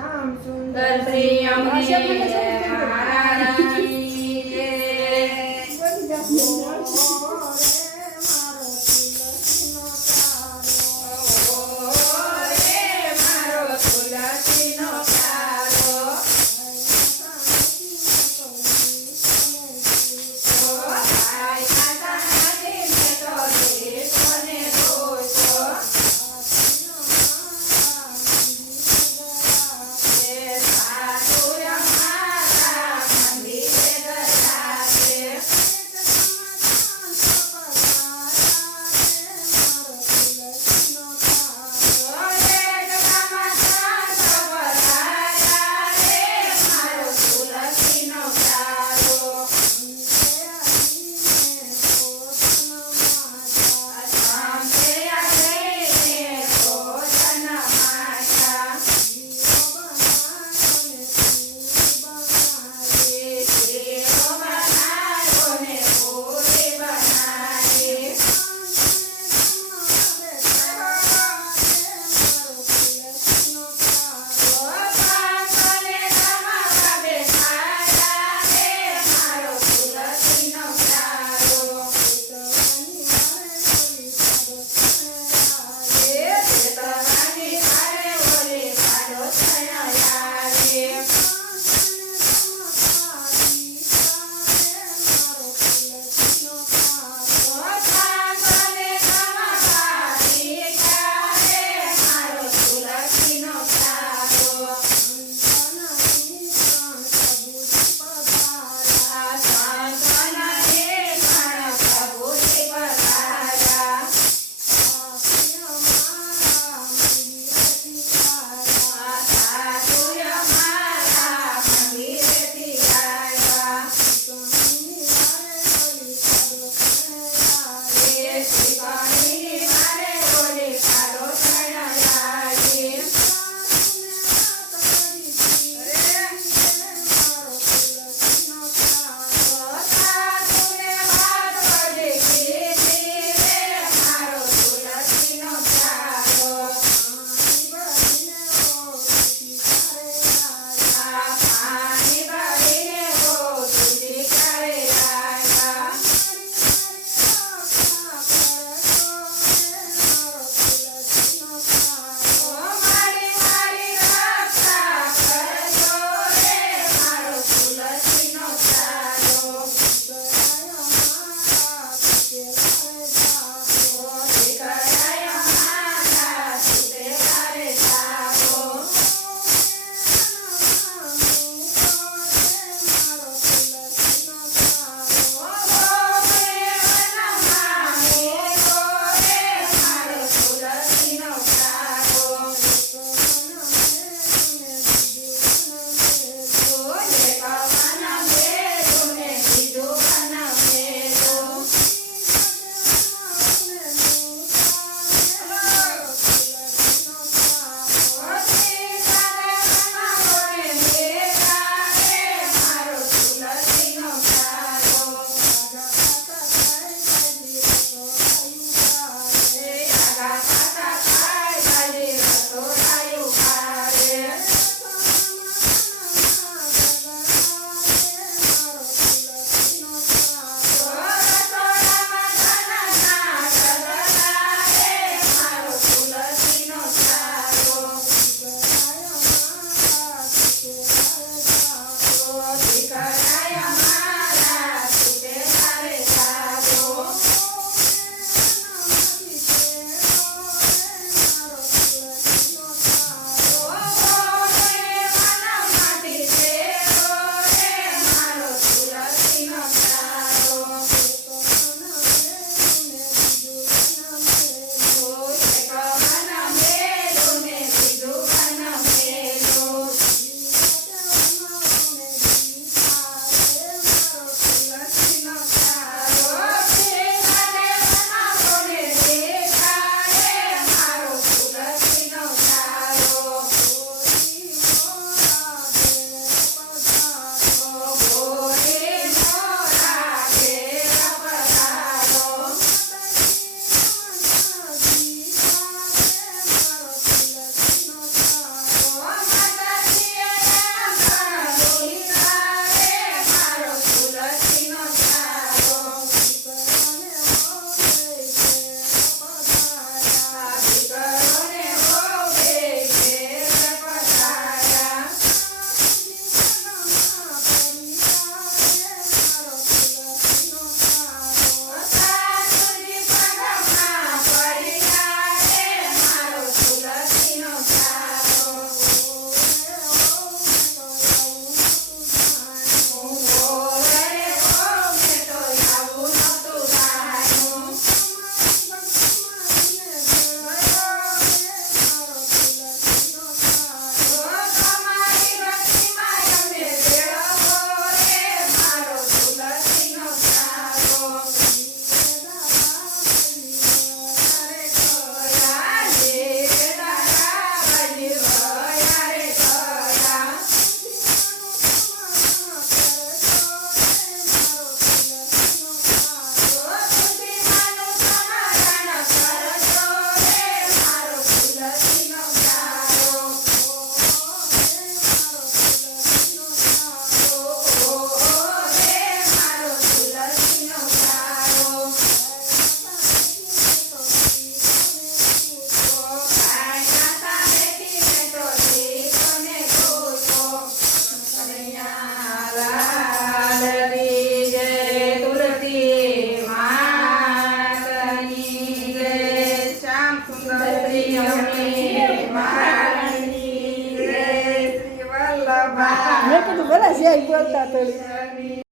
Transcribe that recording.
શ્યામ સુંદર શ્રી અમને Mas e aí, tá, tá, ali.